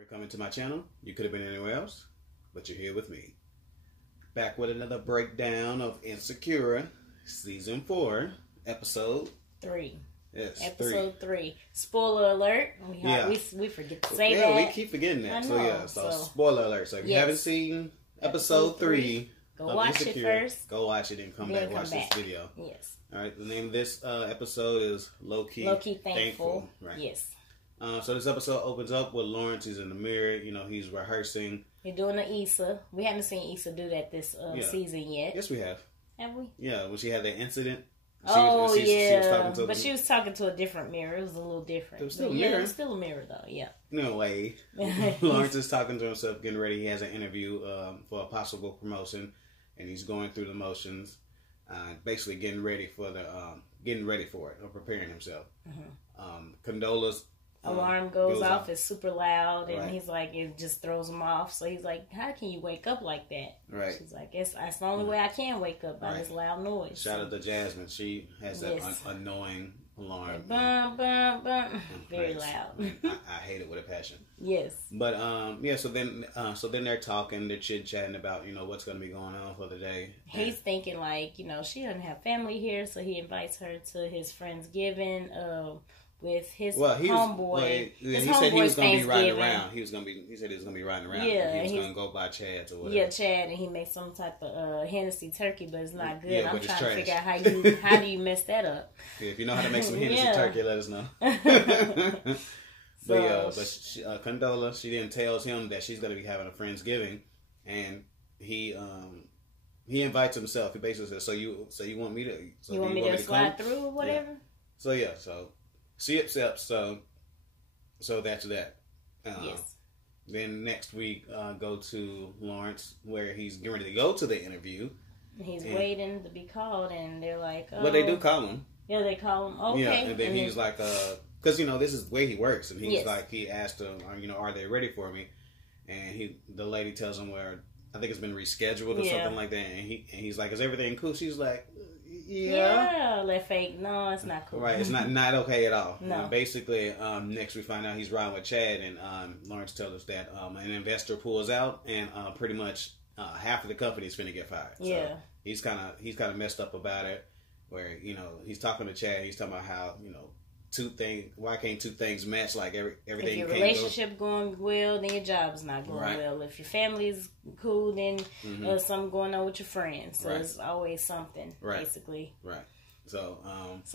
You're coming to my channel. You could have been anywhere else, but you're here with me. Back with another breakdown of Insecure, Season 4, Episode 3. Yes, Episode 3. Spoiler alert. We forget to say that. Yeah, we keep forgetting that. So spoiler alert. So if you haven't seen Episode 3, go watch it first. Go watch it and come back and watch this video. Yes. All right, the name of this episode is Lowkey Thankful. Right. Yes. So this episode opens up with Lawrence. He's in the mirror. You know, he's rehearsing. You're doing the Issa. We haven't seen Issa do that this season yet. Yes, we have. Have we? Yeah, when she had that incident. She was talking to a different mirror. It was a little different. It was still a mirror. It was still a mirror, though. Yeah. No way. Lawrence is talking to himself, getting ready. He has an interview for a possible promotion, and he's going through the motions, basically getting ready for it, or preparing himself. Condola's alarm goes off. It's super loud, and he's like, it just throws him off. So he's like, how can you wake up like that? Right. She's like, that's the only way I can wake up by this loud noise. Shout out to Jasmine. She has that annoying alarm. Bum, bum, bum. Very loud. I hate it with a passion. Yes. But so then they're talking, they're chit chatting about what's going to be going on for the day. He's thinking like she doesn't have family here, so he invites her to his Friendsgiving. With his homeboy. He said he was going to be riding around. He said he was going to be riding around. Yeah, he was going to go by Chad's or whatever. Yeah, Chad, and he makes some type of Hennessy turkey, but it's not good. Yeah, I'm trying to figure out how do you mess that up. Yeah, if you know how to make some Hennessy turkey, let us know. But Condola, she then tells him that she's going to be having a Friendsgiving, and he invites himself. He basically says, "So you want me to? You want me to slide through or whatever?" Yeah. So she accepts. So that's that. Yes. Then next week, go to Lawrence, where he's getting ready to go to the interview. He's waiting to be called, and they're like, "Oh." But they do call him. Yeah, they call him. Okay. Yeah, and then he's like, because this is the way he works, and he's like, he asked them, are they ready for me? And the lady tells him where I think it's been rescheduled or something like that, and he's like, is everything cool? She's like, yeah, that fake. No, it's not cool. Right, it's not okay at all. No. Basically, next we find out he's riding with Chad, and Lawrence tells us that an investor pulls out, and pretty much half of the company is finna get fired. Yeah, so he's kind of messed up about it. Where he's talking to Chad, he's talking about how why can't two things match? Like everything. If your relationship going well, then your job's not going well. If your family's cool, then something going on with your friends. So it's always something, basically. Right. So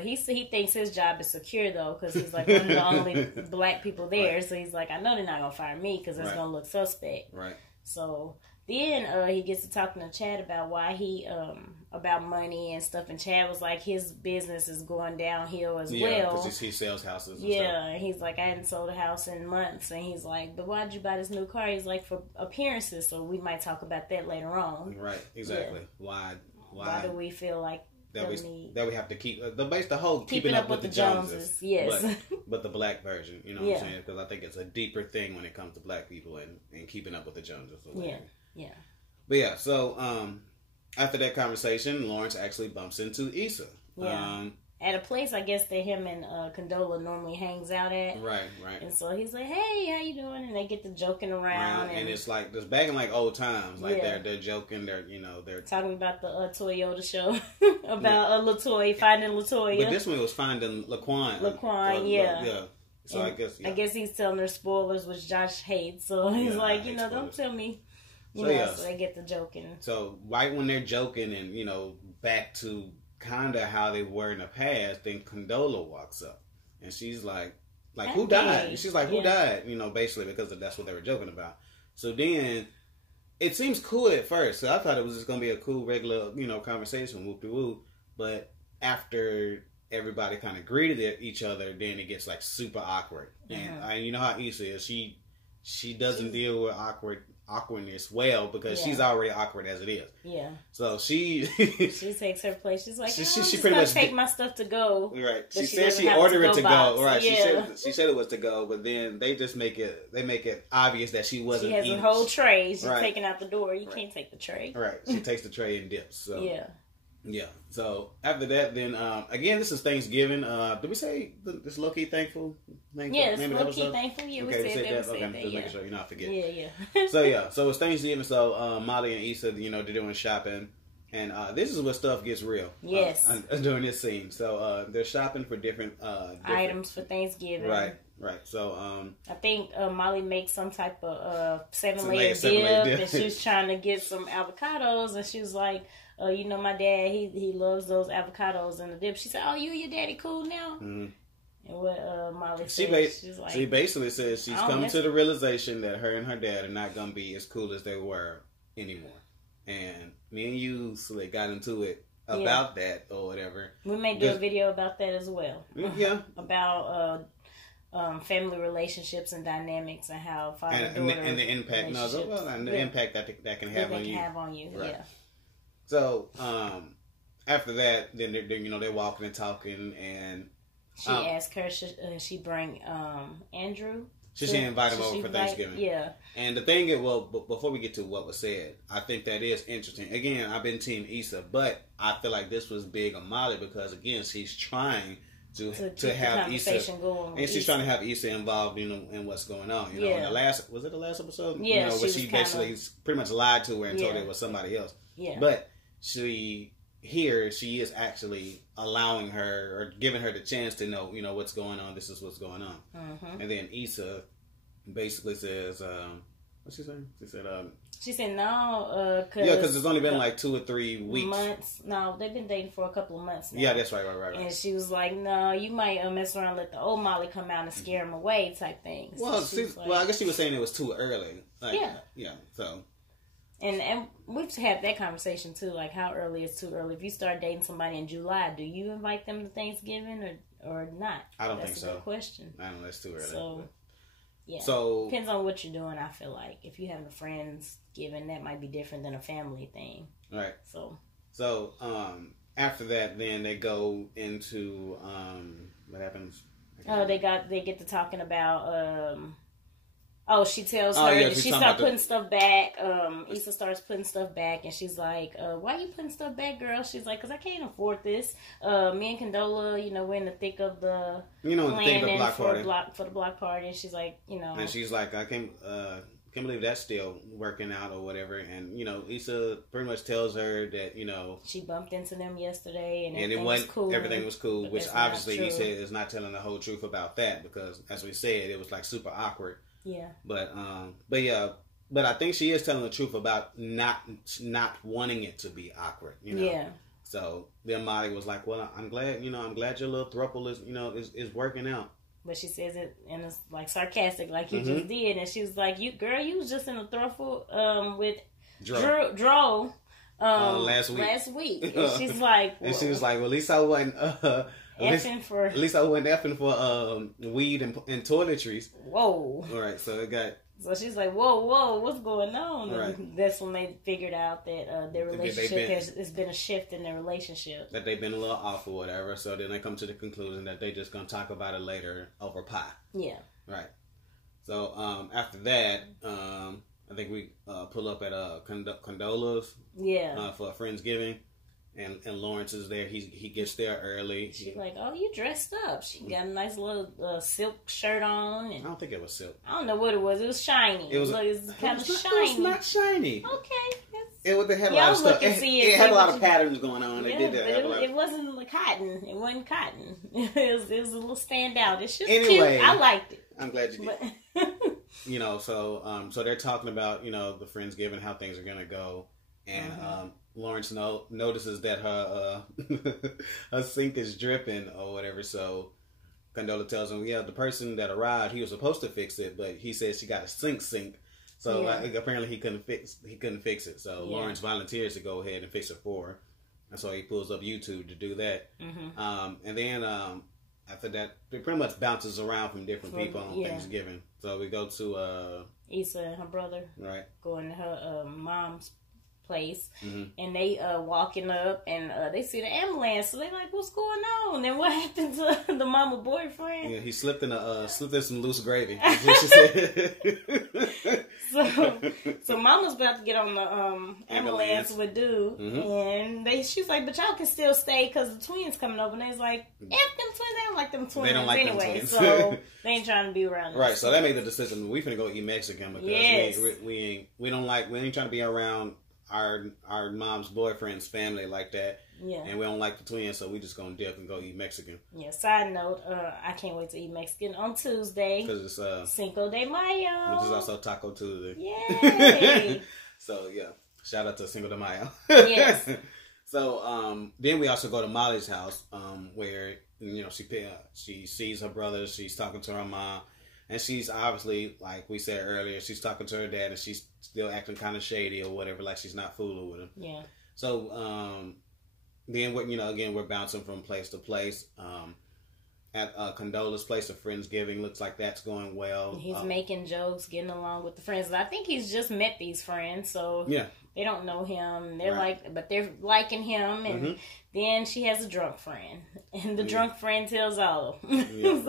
he thinks his job is secure though, because he's like one of the only black people there. Right. So he's like, I know they're not gonna fire me because it's gonna look suspect. Right. So then he gets to talking to Chad about why about money and stuff, and Chad was like, his business is going downhill as well. Yeah, because he sells houses and stuff. Yeah, and he's like, I hadn't sold a house in months, and he's like, but why'd you buy this new car? He's like, for appearances, so we might talk about that later on. Right, exactly. Yeah. Why do we feel like that we have to keep the whole keeping up with the Joneses? Yes. But the black version, you know what I'm saying? Because I think it's a deeper thing when it comes to black people and keeping up with the Joneses. Yeah. But yeah, so after that conversation, Lawrence actually bumps into Issa. Yeah. At a place, I guess, that him and Condola normally hangs out at. Right. And so he's like, hey, how you doing? And they get to joking around. And it's like, it's back in like old times. Like they're joking, they're talking about the Toyota show. About LaToya, finding LaToya. But this one was finding Laquan. Yeah. So I guess he's telling her spoilers, which Josh hates. So he's like, don't tell me. So they get to joking. So right when they're joking and, back to kind of how they were in the past, then Condola walks up. And she's like who died? And she's like, who died? Basically because that's what they were joking about. So then it seems cool at first. So I thought it was just going to be a cool, regular, conversation, whoop-de-whoop. But after everybody kind of greeted each other, then it gets like super awkward. And you know how Issa is. She doesn't deal with awkwardness well because she's already awkward as it is. Yeah. So she takes her place. She's like, she pretty much take my stuff to go. Right. She said she ordered it to go. Right. Yeah. She said it was to go, but then they just make it obvious that she wasn't. She has a whole tray. She's taking out the door. You can't take the tray. Right. She takes the tray and dips. So. Yeah. Yeah. So after that, then again, this is Thanksgiving. Did we say this Lowkey Thankful? Yeah, it's Lowkey Thankful. Yeah, okay, we said that. Okay, just making sure you're not forgetting. Yeah. So it's Thanksgiving. So Molly and Issa, they're doing shopping, and this is where stuff gets real. Yes. During this scene, so they're shopping for different items for Thanksgiving. Right. So I think Molly makes some type of 7-layer dip, and she was trying to get some avocados, and she was like, my dad, he loves those avocados in the dip. She said, "Oh, you and your daddy cool now?" Mm-hmm. And what Molly said, she's like, she basically says she's coming to the realization that her and her dad are not going to be as cool as they were anymore. And me and you got into it about that or whatever. We may do a video about that as well. Yeah. About family relationships and dynamics and how father-daughter and the impact, the impact that can have on you. Right. Yeah. So after that, then they're walking and talking, and she asked her should she bring Andrew. She invite him over for Thanksgiving. Yeah. And the thing is, before we get to what was said, I think that is interesting. Again, I've been Team Issa, but I feel like this was big on Molly because again, she's trying to have Issa going, and she's trying to have Issa involved, in what's going on. In the last was it the last episode? Yeah, where she basically pretty much lied to her and told her it was somebody else. Yeah, but she is actually allowing her or giving her the chance to know, what's going on. This is what's going on. Mm-hmm. And then Issa basically says, what's she saying? She said no, because it's only been like 2 or 3 weeks. Months. No, they've been dating for a couple of months now. Yeah, that's right. And she was like, no, you might mess around and let the old Molly come out and scare him away type thing. So I guess she was saying it was too early. Yeah. So. And we've had that conversation too, like how early is too early. If you start dating somebody in July, do you invite them to Thanksgiving or not? I don't think so. That's a good question. I don't know, that's too early. So, yeah. So depends on what you're doing, I feel like. If you have a Friendsgiving, that might be different than a family thing. Right. So after that, then they go into what happens? They get to talking about she tells her she starts putting stuff back. Issa starts putting stuff back, and she's like, "Why are you putting stuff back, girl?" She's like, "Cause I can't afford this." Me and Condola, we're in the thick of the planning for the block party, and she's like, and she's like, "I can't believe that's still working out or whatever." And Issa pretty much tells her that she bumped into them yesterday, and it wasn't cool. Everything was cool, which obviously Issa is not telling the whole truth about that because, as we said, it was like super awkward. Yeah. But I think she is telling the truth about not wanting it to be awkward, Yeah. So then Molly was like, "Well, I'm glad, I'm glad your little throuple is working out." But she says it and it's like sarcastic, like you just did, and she was like, "You was just in a throuple with Dro last week." And she's like, and she was like, "Well, at least I wasn't effing for weed and toiletries." Whoa! All right, so she's like, "Whoa, what's going on?" Right. And that's when they figured out that their relationship has been a shift in their relationship. That they've been a little off or whatever. So then they come to the conclusion that they're just gonna talk about it later over pie. Yeah. Right. So after that, I think we pull up at Condola's. Yeah. For a Friendsgiving. And Lawrence is there. He gets there early. She's like, "Oh, you dressed up." She got a nice little silk shirt on. And I don't think it was silk. I don't know what it was. It was shiny. It was kind of shiny. It was not shiny. Okay. It had a lot of stuff. It had a lot of patterns going on. Yeah, it wasn't like cotton. It wasn't cotton. It was a little standout. It's just cute. I liked it. I'm glad you did. So they're talking about the Friendsgiving, how things are gonna go, and Lawrence notices that her her sink is dripping or whatever. So Condola tells him, the person that arrived, he was supposed to fix it, but he said she got a sink. So apparently he couldn't fix it. So Lawrence volunteers to go ahead and fix it for her, and so he pulls up YouTube to do that. Mm-hmm. And then after that, it pretty much bounces around from different people on Thanksgiving. So we go to Issa and her brother, right, going to her mom's place, and they walking up, and they see the ambulance, so they like, what's going on? And what happened to the mama boyfriend? Yeah, he slipped in some loose gravy. That's what she said. So mama's about to get on the ambulance with dude, and she's like, but y'all can still stay because the twins coming over, and they's like, F them twins, they don't like them twins. They don't like anyway, them twins. So they ain't trying to be around them. Right, so that made the decision. We finna go eat Mexican because we ain't trying to be around our mom's boyfriend's family like that. Yeah. And we don't like the twins, so we just gonna dip and go eat Mexican. Yeah, side note, I can't wait to eat Mexican on Tuesday. Because it's Cinco de Mayo. Which is also Taco Tuesday. Yay! So yeah, shout out to Cinco de Mayo. Yes. So then we also go to Molly's house, where she sees her brother, she's talking to her mom, and she's obviously, like we said earlier, she's talking to her dad, and she's still acting kind of shady or whatever, like she's not fooling with him. Yeah. So then we're bouncing from place to place. At Condola's place of Friendsgiving, looks like that's going well. He's making jokes, getting along with the friends. I think he's just met these friends, so they don't know him. They're but they're liking him. And then she has a drunk friend, and the drunk friend tells all of them.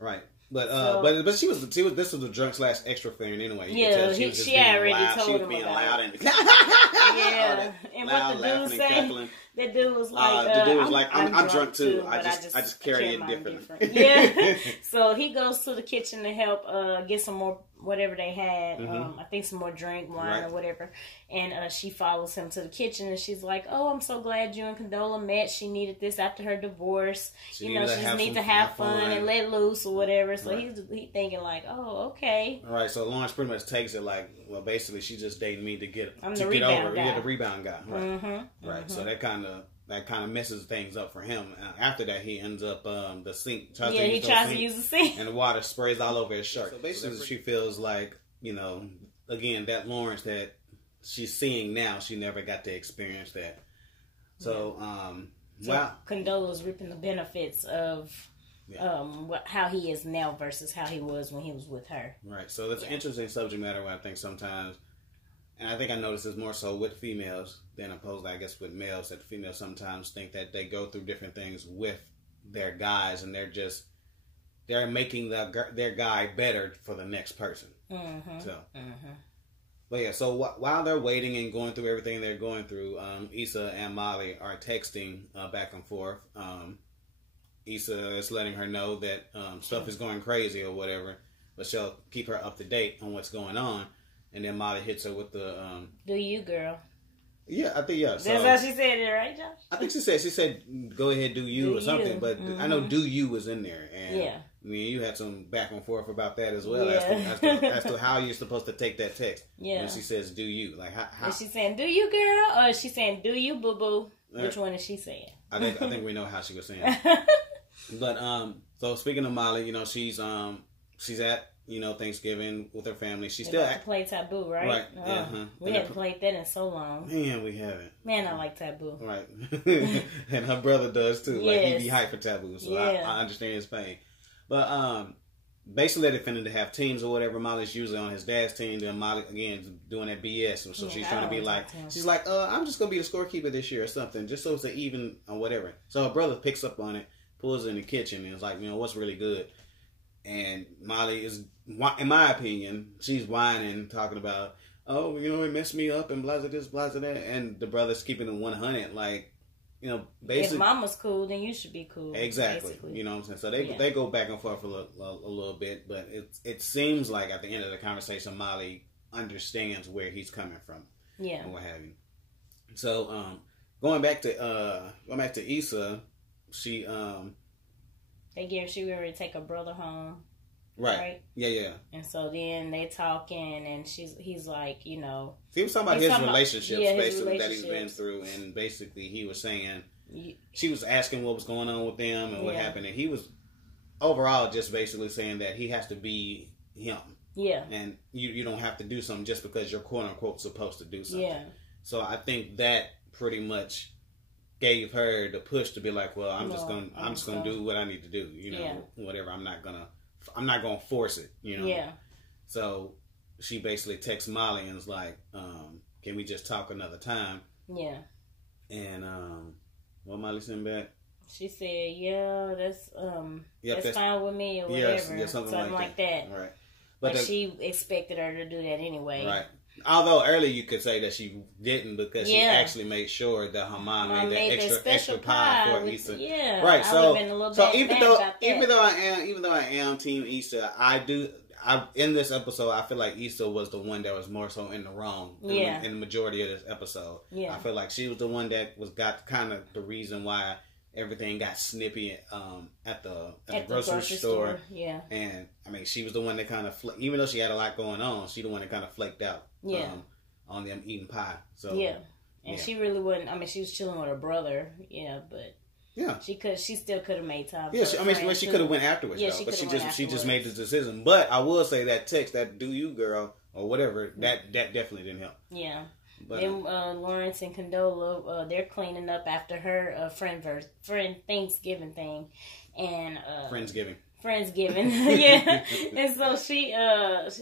Right. But this was the drunk / extra friend anyway. Yeah, she already told him about loud it. And and loud, what the dude said. The dude was like, I'm drunk too. I just carry it differently. Yeah. So he goes to the kitchen to help get some more whatever they had. I think some more drink, wine or whatever. And she follows him to the kitchen, and she's like, "Oh, I'm so glad you and Condola met. She needed this after her divorce. She just needs to have fun and let loose or whatever." So he's thinking like, "Oh, okay." All right. So Lawrence pretty much takes it like, well, basically she's just dating me to get over. Guy. Yeah, the rebound guy. Right. Right. So that kind of messes things up for him. After that, he ends up the sink. He tries to use the sink, and the water sprays all over his shirt. So basically, she feels like, again, that Lawrence that she's seeing now, she never got to experience that. So, Condola's reaping the benefits of how he is now versus how he was when he was with her. Right. So that's an interesting subject matter. Where I think sometimes. And I think I noticed this more so with females than opposed to, I guess, with males, that females sometimes think that they go through different things with their guys, and they're making their guy better for the next person. But yeah, so while they're waiting and going through everything they're going through, Issa and Molly are texting back and forth. Issa is letting her know that stuff is going crazy or whatever, but she'll keep her up to date on what's going on. And then Molly hits her with the do you, girl? Yeah, I think So, that's how she said it, right, Josh? I think she said go ahead, do you or something. But I know do you was in there, and I mean, you had some back and forth about that as well as to how you're supposed to take that text. Yeah, when she says do you, like how is she saying do you, girl, or is she saying do you, boo boo? Which one is she saying? I think we know how she was saying. But so speaking of Molly, she's at Thanksgiving with her family. She's still to play Taboo, right? Right. We haven't played that in so long. Man, we haven't. Man, I like Taboo. Right. And her brother does too. Like he be hyped for Taboo, so I understand his pain. But basically they're finna to have teams or whatever. Molly's usually on his dad's team, then Molly again is doing that BS. So she's trying to be like, she's like, I'm just gonna be the scorekeeper this year or something, just so it's an even or whatever. So her brother picks up on it, pulls her in the kitchen, and is like, what's really good. And Molly is, in my opinion, she's whining, talking about, it messed me up and blah, this, blah, that. And the brother's keeping it 100. Like, basically. If mama's cool, then you should be cool. Exactly. Basically. You know what I'm saying? So they go back and forth a little bit. But it seems like at the end of the conversation, Molly understands where he's coming from. Yeah. And what have you. So, going back to Issa, she she ready to take her brother home. Right. Yeah. And so then they talking, and he's like, he was talking about his relationships, basically, that he's been through, and basically he was saying, she was asking what was going on with them and what happened, and he was overall just basically saying that he has to be him. Yeah. And you don't have to do something just because you're quote unquote supposed to do something. Yeah. So I think that pretty much gave her the push to be like, well, I'm just gonna do what I need to do, whatever. I'm not gonna force it, Yeah. So she basically texts Molly and is like, can we just talk another time? Yeah. And what Molly sent back? She said, yeah, that's fine with me or whatever. Yes, something like that. Right. But she expected her to do that anyway. Right. Although earlier you could say that she didn't because she actually made sure that her mom made that extra pie for Easter. Yeah. Right. So even though I am Team Easter, in this episode I feel like Easter was the one that was more so in the wrong. In the majority of this episode. Yeah. I feel like she was the one that got kind of the reason why everything got snippy at the grocery store. Yeah. And I mean, she was the one that kind of even though she had a lot going on, she the one that kind of flaked out. Yeah. On them eating pie. So yeah. And she really wasn't. I mean, she was chilling with her brother. Yeah, but she still could have made time. Yeah, she could have went afterwards. Yeah, though, but she just made the decision. But I will say that text, that "do you girl" or whatever, that definitely didn't help. Yeah. But then Lawrence and Condola, they're cleaning up after her friend Thanksgiving thing, and Friendsgiving, yeah. And so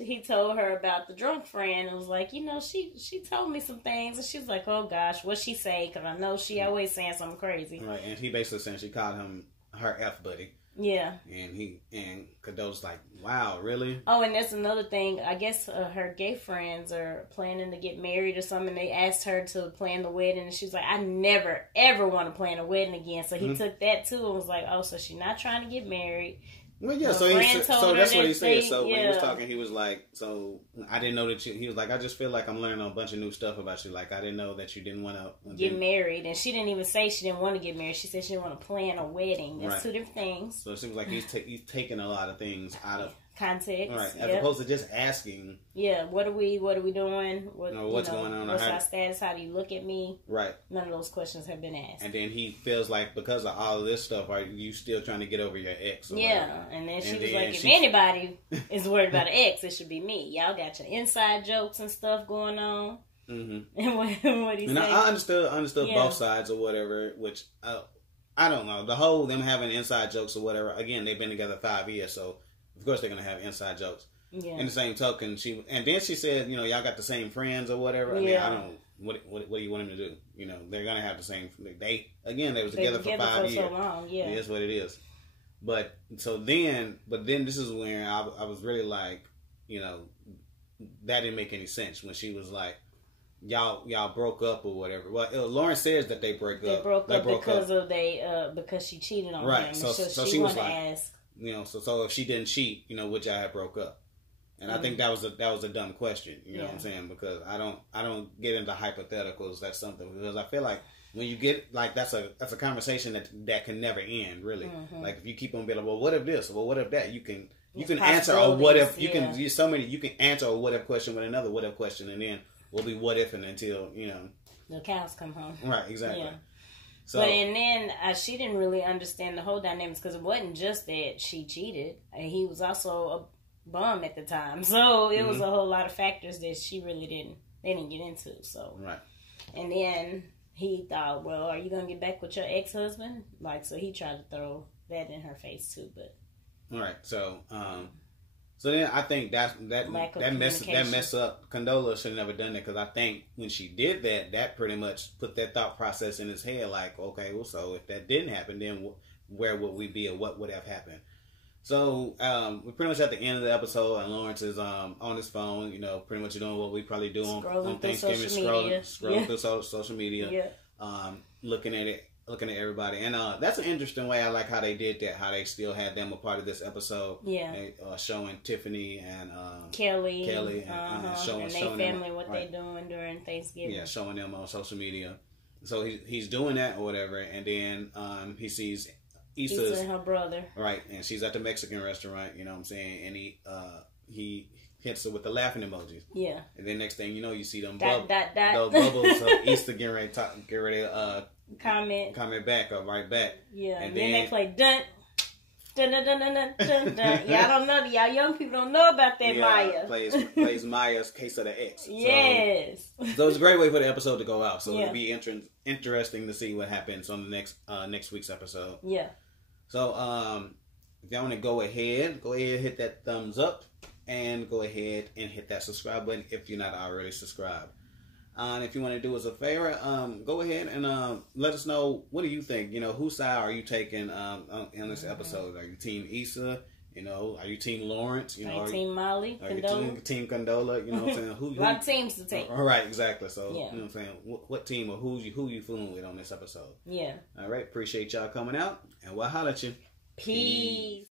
he told her about the drunk friend, and was like, she told me some things, and she was like, oh gosh, what'd she say? Because I know she always saying something crazy. Right, and he basically saying she called him her F buddy. Yeah. And Condola's like, wow, really? Oh, and that's another thing. I guess her gay friends are planning to get married or something. They asked her to plan the wedding, and she was like, I never, ever want to plan a wedding again. So he took that, too, and was like, oh, so she's not trying to get married. Well, yeah, so that's what he said. So when he was talking, he was like, so I didn't know that he was like, I just feel like I'm learning a bunch of new stuff about you. Like, I didn't know that you didn't want to get married. And she didn't even say she didn't want to get married. She said she didn't want to plan a wedding. That's two different things. So it seems like he's taking a lot of things out of context, right? As opposed to just asking, what are we doing? What's going on? What's our status? How do you look at me? Right. None of those questions have been asked. And then he feels like because of all of this stuff, are you still trying to get over your ex? And then she was like, if anybody is worried about an ex, it should be me. Y'all got your inside jokes and stuff going on. Mm-hmm. And what he said. I understood both sides or whatever, which I don't know. The whole them having inside jokes or whatever. Again, they've been together 5 years, so. Of course, they're gonna have inside jokes. Yeah. In the same token, then she said, y'all got the same friends or whatever. I mean, I don't. What do you want them to do? They're gonna have the same. They was together for 5 years. So long, yeah. That's what it is. But then this is where I was really like, that didn't make any sense when she was like, y'all broke up or whatever. Well, Lauren says that they broke up. They broke up because she cheated on him. Right. So she was like, ask. So if she didn't cheat, would y'all have broke up? And I think that was a dumb question. You know what I'm saying? Because I don't get into hypotheticals. That's something because I feel like when you get like that's a conversation that can never end. Really, like if you keep on being like, well, what if this? Well, what if that? You can answer a what if. You can answer a what if question with another what if question, and then we'll be what if until the cows come home. Right. Exactly. Yeah. So, and then she didn't really understand the whole dynamics because it wasn't just that she cheated. He was also a bum at the time. So it was a whole lot of factors that they didn't get into. So, right. And then he thought, well, are you going to get back with your ex-husband? So he tried to throw that in her face too, but. All right. So then I think that mess up. Condola should have never done that because I think when she did that pretty much put that thought process in his head. Like, okay, well, so if that didn't happen, then where would we be or what would have happened? So we're pretty much at the end of the episode, and Lawrence is on his phone. Pretty much doing what we probably do on Thanksgiving, scrolling through social media, looking at everybody. And that's an interesting way. I like how they did that, how they still had them a part of this episode. Yeah. Showing Tiffany and Kelly and showing family them, what they're doing during Thanksgiving. Yeah, showing them on social media. So he's doing that or whatever, and then he sees Issa and her brother. Right, and she's at the Mexican restaurant, you know what I'm saying? And he hits her with the laughing emojis. Yeah. And then next thing you know, you see them those bubbles of Issa getting ready to comment back or right back. Yeah, and then they play dun dun dun dun dun dun dun. Y'all don't know, y'all young people don't know about that. Maya plays Maya's Case of the X. Yes. So it's a great way for the episode to go out. So it'll be interesting to see what happens on the next week's episode. Yeah. So if y'all want to go ahead, hit that thumbs up, and go ahead and hit that subscribe button if you're not already subscribed. And if you want to do us a favor, go ahead and let us know, what do you think? You know, whose side are you taking in this episode? Are you Team Issa? You know, are you Team Lawrence? You know, are you Team Molly? Are you Team Condola? You know what I'm saying? A lot of teams to take. All right, exactly. So, you know what I'm saying? What team or who you fooling with on this episode? Yeah. All right, appreciate y'all coming out, and we'll holler at you. Peace.